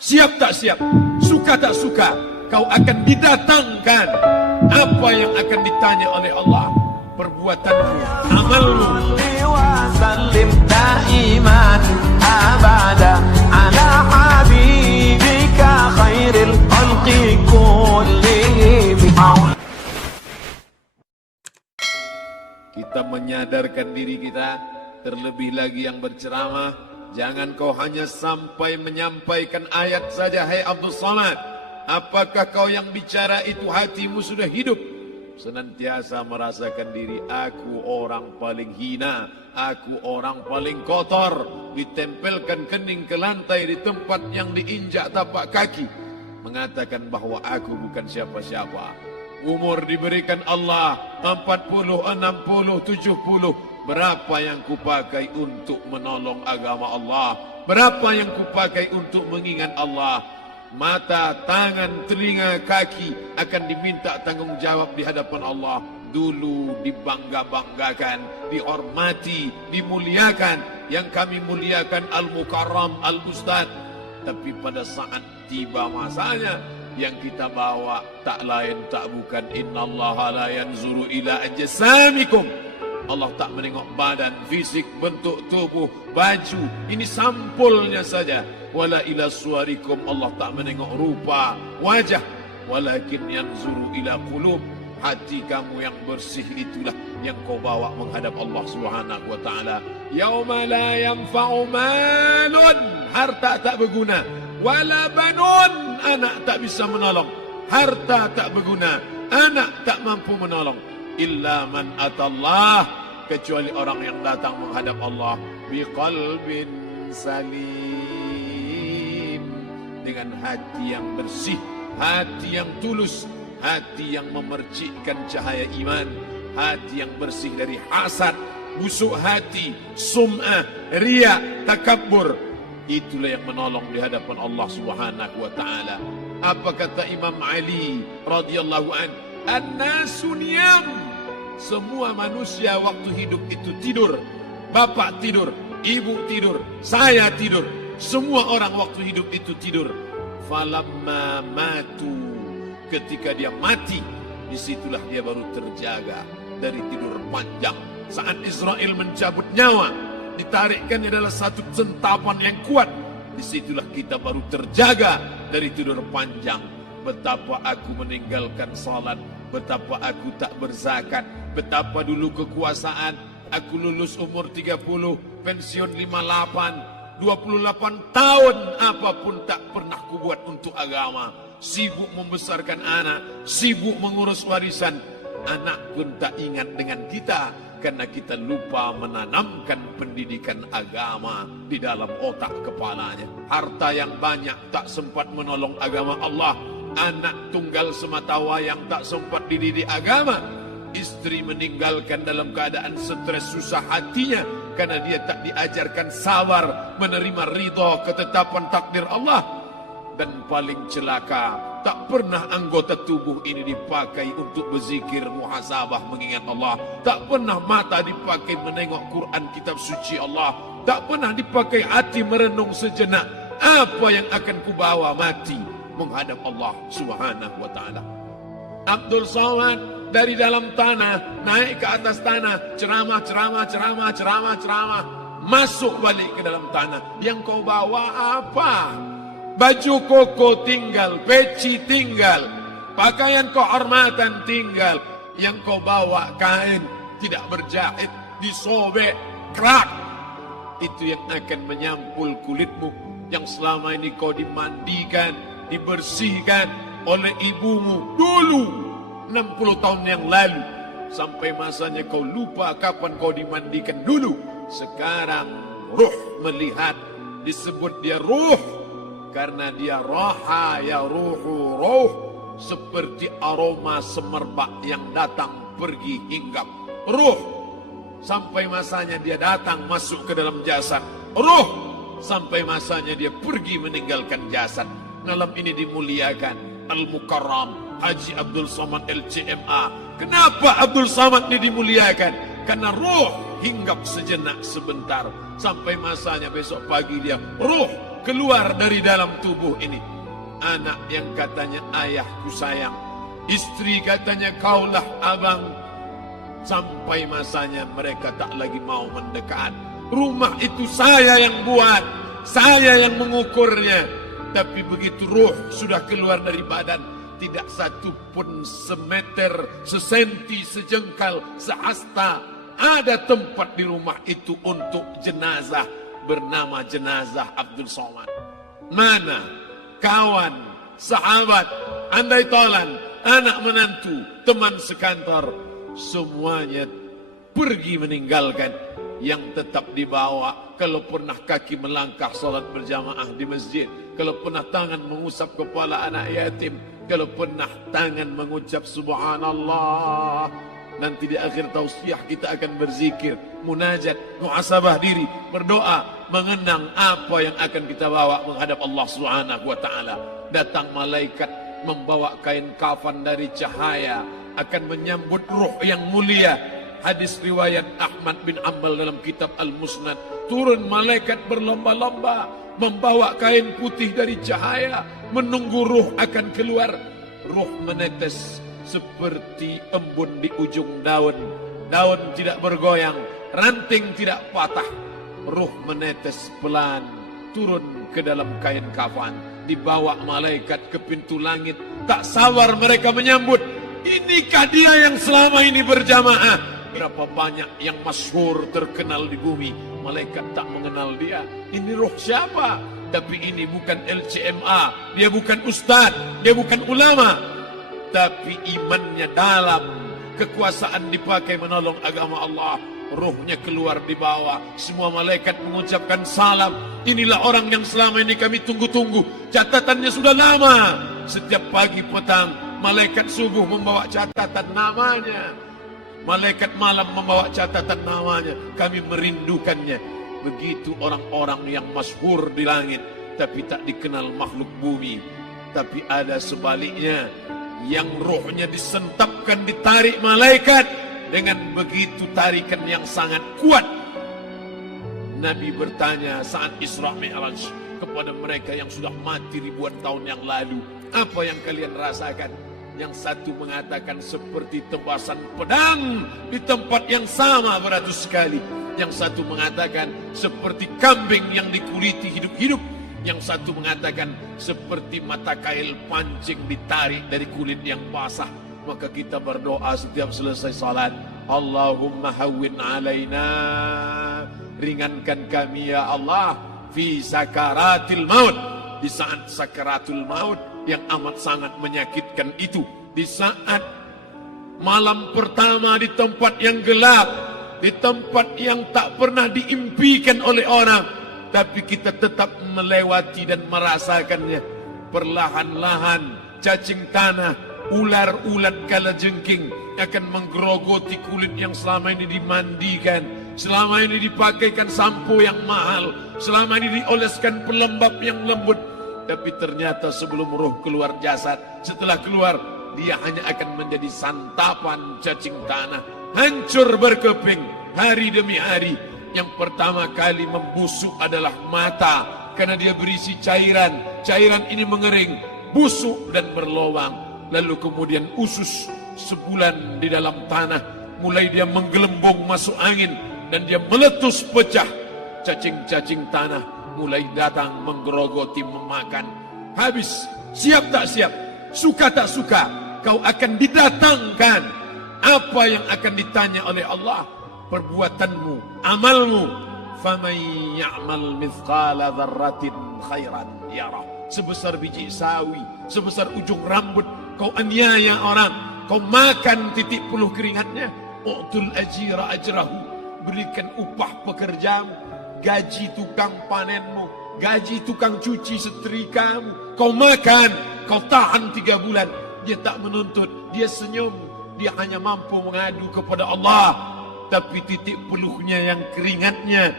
Siap tak siap, suka tak suka, kau akan didatangkan. Apa yang akan ditanya oleh Allah? Perbuatanmu, amalmu. Kita menyadarkan diri kita, terlebih lagi yang berceramah, jangan kau hanya sampai menyampaikan ayat saja. Hai Abdul Somad, apakah kau yang bicara itu hatimu sudah hidup? Senantiasa merasakan diri, aku orang paling hina, aku orang paling kotor, ditempelkan kening ke lantai di tempat yang diinjak tapak kaki, mengatakan bahwa aku bukan siapa-siapa. Umur diberikan Allah 40, 60, 70. Berapa yang kupakai untuk menolong agama Allah? Berapa yang kupakai untuk mengingat Allah? Mata, tangan, telinga, kaki akan diminta tanggung jawab di hadapan Allah. Dulu dibangga-banggakan, dihormati, dimuliakan. Yang kami muliakan Al-Mukarram, Al-Ustad. Tapi pada saat tiba masanya, yang kita bawa tak lain tak bukan innallaha la yanzuru ila ajsamikum. Allah tak menengok badan, fisik, bentuk tubuh, baju. Ini sampulnya saja. Wala ila suwarikum, Allah tak menengok rupa, wajah. Walakin yanzuru ila qulub. Hati kamu yang bersih itulah yang kau bawa menghadap Allah Subhanahu wa taala. Yauma la yanfa'u malun, harta tak berguna. Wala banun, anak tak bisa menolong. Harta tak berguna, anak tak mampu menolong. Illa man atallah, kecuali orang yang datang menghadap Allah biqalbin salim, dengan hati yang bersih, hati yang tulus, hati yang memercikkan cahaya iman, hati yang bersih dari hasad, busuk hati, sum'ah, riya, takabbur. Itulah yang menolong di hadapan Allah Subhanahu wa taala. Apa kata Imam Ali radhiyallahu an? An-nasu niyam. Semua manusia waktu hidup itu tidur. Bapak tidur, ibu tidur, saya tidur. Semua orang waktu hidup itu tidur. Falamma matu, ketika dia mati, disitulah dia baru terjaga dari tidur panjang. Saat Israel mencabut nyawa, ditarikkan adalah satu sentapan yang kuat. Disitulah kita baru terjaga dari tidur panjang. Betapa aku meninggalkan salat, betapa aku tak berzakat, betapa dulu kekuasaan. Aku lulus umur 30, pensiun 58, 28 tahun apapun tak pernah kubuat untuk agama. Sibuk membesarkan anak, sibuk mengurus warisan. Anak pun tak ingat dengan kita, karena kita lupa menanamkan pendidikan agama di dalam otak kepalanya. Harta yang banyak tak sempat menolong agama Allah. Anak tunggal semata wayang tak sempat dididik agama. Istri meninggalkan dalam keadaan stres susah hatinya, karena dia tak diajarkan sabar menerima ridha ketetapan takdir Allah. Dan paling celaka, tak pernah anggota tubuh ini dipakai untuk berzikir, muhasabah, mengingat Allah. Tak pernah mata dipakai menengok Quran, kitab suci Allah. Tak pernah dipakai hati merenung sejenak. Apa yang akan kubawa mati menghadap Allah Subhanahu wa ta'ala. Abdul Somad dari dalam tanah naik ke atas tanah, ceramah, masuk balik ke dalam tanah. Yang kau bawa apa? Baju koko tinggal, peci tinggal, pakaian kehormatan tinggal. Yang kau bawa kain tidak berjahit, disobek, kerak. Itu yang akan menyampul kulitmu, yang selama ini kau dimandikan, dibersihkan oleh ibumu dulu 60 tahun yang lalu. Sampai masanya kau lupa kapan kau dimandikan dulu. Sekarang ruh melihat, disebut dia ruh karena dia roha ya ruhu roh, seperti aroma semerbak yang datang pergi hinggap. Ruh sampai masanya dia datang masuk ke dalam jasad. Ruh sampai masanya dia pergi meninggalkan jasad. Malam ini dimuliakan Al-Mukarram Haji Abdul Somad LCMA. Kenapa Abdul Somad ini dimuliakan? Karena ruh hinggap sejenak sebentar, sampai masanya besok pagi dia ruh keluar dari dalam tubuh ini. Anak yang katanya ayahku sayang, istri katanya kaulah abang. Sampai masanya mereka tak lagi mau mendekat. Rumah itu saya yang buat, saya yang mengukurnya. Tapi begitu ruh sudah keluar dari badan, tidak satu pun semeter, sesenti, sejengkal, sehasta ada tempat di rumah itu untuk jenazah bernama jenazah Abdul Somad. Mana kawan, sahabat, andai tolan, anak menantu, teman sekantor, semuanya pergi meninggalkan. Yang tetap dibawa, kalau pernah kaki melangkah salat berjamaah di masjid, kalau pernah tangan mengusap kepala anak yatim, kalau pernah tangan mengucap subhanallah. Nanti di akhir tausiah kita akan berzikir, munajat, muhasabah diri, berdoa, mengenang apa yang akan kita bawa menghadap Allah Subhanahu wa taala. Datang malaikat membawa kain kafan dari cahaya, akan menyambut ruh yang mulia. Hadis riwayat Ahmad bin Ambal dalam kitab Al-Musnad, turun malaikat berlomba-lomba membawa kain putih dari cahaya, menunggu ruh akan keluar. Ruh menetes seperti embun di ujung daun. Daun tidak bergoyang, ranting tidak patah. Ruh menetes pelan, turun ke dalam kain kafan, dibawa malaikat ke pintu langit. Tak sabar mereka menyambut. Inikah dia yang selama ini berjamaah? Berapa banyak yang masyhur terkenal di bumi, malaikat tak mengenal dia. Ini roh siapa? Tapi ini bukan LCMA, dia bukan ustaz, dia bukan ulama, tapi imannya dalam, kekuasaan dipakai menolong agama Allah. Ruhnya keluar di bawah, semua malaikat mengucapkan salam. Inilah orang yang selama ini kami tunggu-tunggu, catatannya sudah lama. Setiap pagi petang malaikat subuh membawa catatan namanya, malaikat malam membawa catatan namanya. Kami merindukannya. Begitu orang-orang yang masyhur di langit tapi tak dikenal makhluk bumi. Tapi ada sebaliknya, yang rohnya disentapkan, ditarik malaikat dengan begitu tarikan yang sangat kuat. Nabi bertanya saat Isra Mi'raj kepada mereka yang sudah mati ribuan tahun yang lalu, apa yang kalian rasakan? Yang satu mengatakan seperti tebasan pedang di tempat yang sama beratus kali. Yang satu mengatakan seperti kambing yang dikuliti hidup-hidup. Yang satu mengatakan seperti mata kail pancing ditarik dari kulit yang basah. Maka kita berdoa setiap selesai salat, Allahumma hawwin alaina, ringankan kami ya Allah, fi sakaratil maut, di saat sakaratul maut yang amat sangat menyakitkan itu. Di saat malam pertama di tempat yang gelap, di tempat yang tak pernah diimpikan oleh orang, tapi kita tetap melewati dan merasakannya. Perlahan-lahan cacing tanah, ular-ulat kalajengking akan menggerogoti kulit yang selama ini dimandikan, selama ini dipakaikan sampo yang mahal, selama ini dioleskan pelembab yang lembut. Tapi ternyata sebelum roh keluar jasad, setelah keluar, dia hanya akan menjadi santapan cacing tanah, hancur berkeping hari demi hari. Yang pertama kali membusuk adalah mata, karena dia berisi cairan. Cairan ini mengering, busuk dan berlubang. Lalu kemudian usus sebulan di dalam tanah, mulai dia menggelembung masuk angin dan dia meletus pecah. Cacing-cacing tanah mulai datang menggerogoti, memakan. Habis, siap tak siap, suka tak suka, kau akan didatangkan. Apa yang akan ditanya oleh Allah? Perbuatanmu, amalmu. Faman ya'mal mithqala dzarratin khairan yarah. Sebesar biji sawi, sebesar ujung rambut, kau aniaya orang, kau makan titik puluh keringatnya. U'tul ajira ajrahu, berikan upah pekerjamu, gaji tukang panenmu, gaji tukang cuci setrikamu. Kau makan, kau tahan 3 bulan. Dia tak menuntut, dia senyum, dia hanya mampu mengadu kepada Allah. Tapi titik peluhnya yang keringatnya,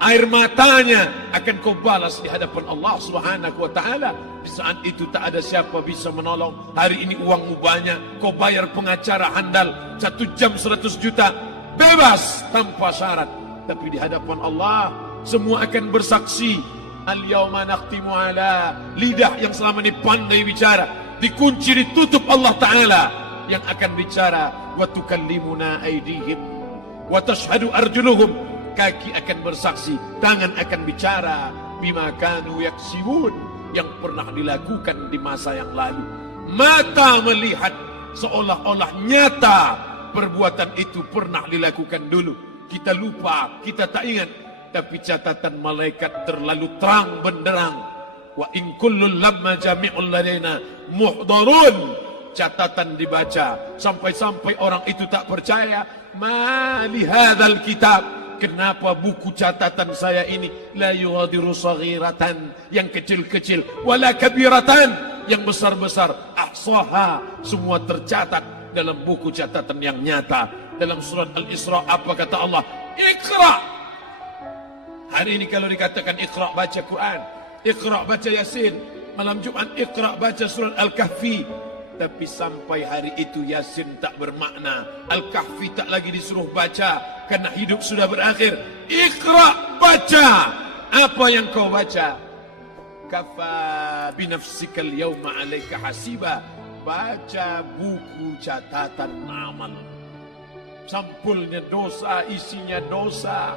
air matanya akan kau balas di hadapan Allah Subhanahu wa taala. Di saat itu tak ada siapa bisa menolong. Hari ini uangmu banyak, kau bayar pengacara handal 1 jam 100 juta, bebas tanpa syarat. Tapi di hadapan Allah semua akan bersaksi. Al-yawma nakhtimu ala, lidah yang selama ini pandai bicara dikunci, ditutup Allah Ta'ala yang akan bicara. Wa tukallimuna aydihim wa tashhadu arjuluhum, kaki akan bersaksi, tangan akan bicara. Bima kanu yaksibun, yang pernah dilakukan di masa yang lalu. Mata melihat seolah-olah nyata perbuatan itu pernah dilakukan dulu. Kita lupa, kita tak ingat. Tapi catatan malaikat terlalu terang benderang. Wa in kullun lamma jami'ul ladaina muhdarun. Catatan dibaca sampai-sampai orang itu tak percaya. Ma li hadzal kitab, kenapa buku catatan saya ini la yughadiru saghiratan, yang kecil-kecil, wala kabiratan, yang besar-besar, ahsaha, semua tercatat dalam buku catatan yang nyata. Dalam surat Al-Isra apa kata Allah? Iqra. Hari ini kalau dikatakan Iqra baca Quran, Iqra baca Yasin, malam Jumat Iqra baca surat Al-Kahfi, tapi sampai hari itu Yasin tak bermakna, Al-Kahfi tak lagi disuruh baca karena hidup sudah berakhir. Iqra, baca. Apa yang kau baca? Kafa binafsikal yawma alaika hasiba, baca buku catatan amal. Sampulnya dosa, isinya dosa.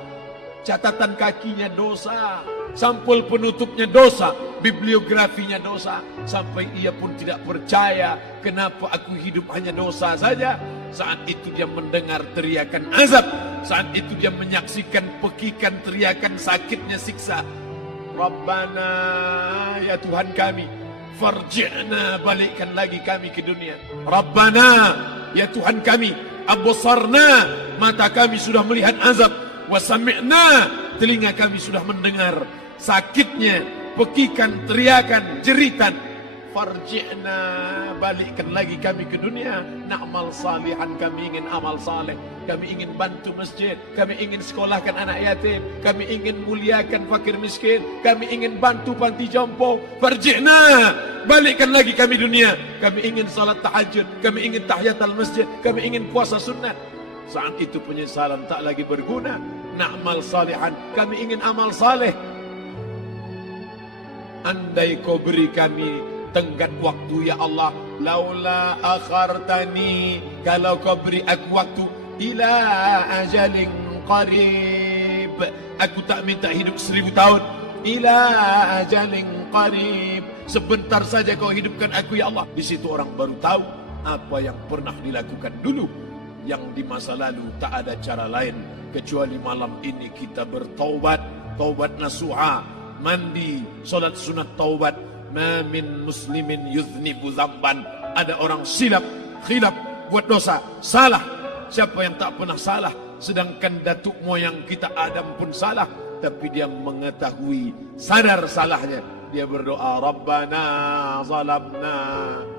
Catatan kakinya dosa, sampul penutupnya dosa, bibliografinya dosa. Sampai ia pun tidak percaya, kenapa aku hidup hanya dosa saja. Saat itu dia mendengar teriakan azab, saat itu dia menyaksikan pekikan teriakan sakitnya siksa. Rabbana, ya Tuhan kami, farji'na, balikkan lagi kami ke dunia. Rabbana, ya Tuhan kami, absarna, mata kami sudah melihat azab. Wasami'na, telinga kami sudah mendengar sakitnya, pekikan, teriakan, jeritan. Farji'na, balikkan lagi kami ke dunia. Na'mal salihan, kami ingin amal saleh. Kami ingin bantu masjid, kami ingin sekolahkan anak yatim, kami ingin muliakan fakir miskin, kami ingin bantu panti jompo. Farji'na, balikkan lagi kami dunia. Kami ingin salat tahajud, kami ingin tahiyatul masjid, kami ingin puasa sunnah. Saat itu penyesalan tak lagi berguna. Na'mal salihan, kami ingin amal saleh. Andai kau beri kami tenggat waktu ya Allah, laula akhartani, kalau kau beri aku waktu, ila ajalin qarib, aku tak minta hidup 1000 tahun, ila ajalin qarib, sebentar saja kau hidupkan aku ya Allah. Di situ orang baru tahu apa yang pernah dilakukan dulu, yang di masa lalu tak ada cara lain kecuali malam ini kita bertaubat, taubat nasuha, mandi, solat sunat taubat. Ma min muslimin yuznibu dzamban, ada orang silap, khilaf, buat dosa, salah. Siapa yang tak pernah salah? Sedangkan datuk moyang kita Adam pun salah, tapi dia mengetahui, sadar salahnya. Dia berdoa, Rabbana zalamna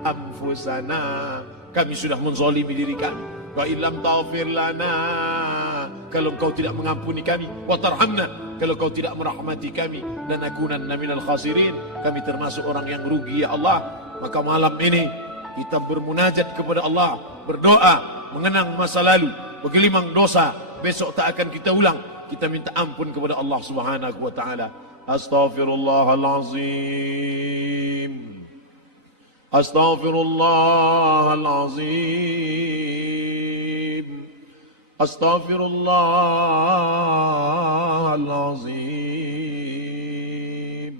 anfusana, kami sudah menzalimi diri kami. Wa illam taghfir lana, kalau kau tidak mengampuni kami, wa tarhamna, kalau kau tidak merahmati kami, lanakunanna minal khasirin, kami termasuk orang yang rugi ya Allah. Maka malam ini kita bermunajat kepada Allah, berdoa, mengenang masa lalu, bergelimang dosa, besok tak akan kita ulang. Kita minta ampun kepada Allah Subhanahu wa taala. Astaghfirullahalazim, astaghfirullahalazim, astaghfirullahalazim.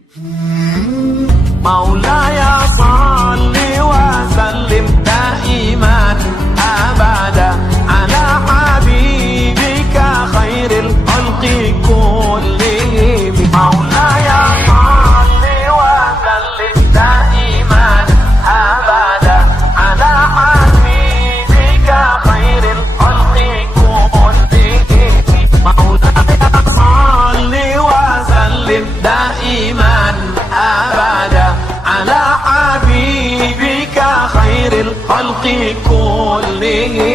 Maulaya salli wa sallim daiman abada ala habibika khairil khalqi kullihim. Maulaya salli wa sallim daiman abada ala habibika khairil khalqi kullihim. Maulaya salli wa sallim daiman abada ala habibika khairil khalqi kullihim.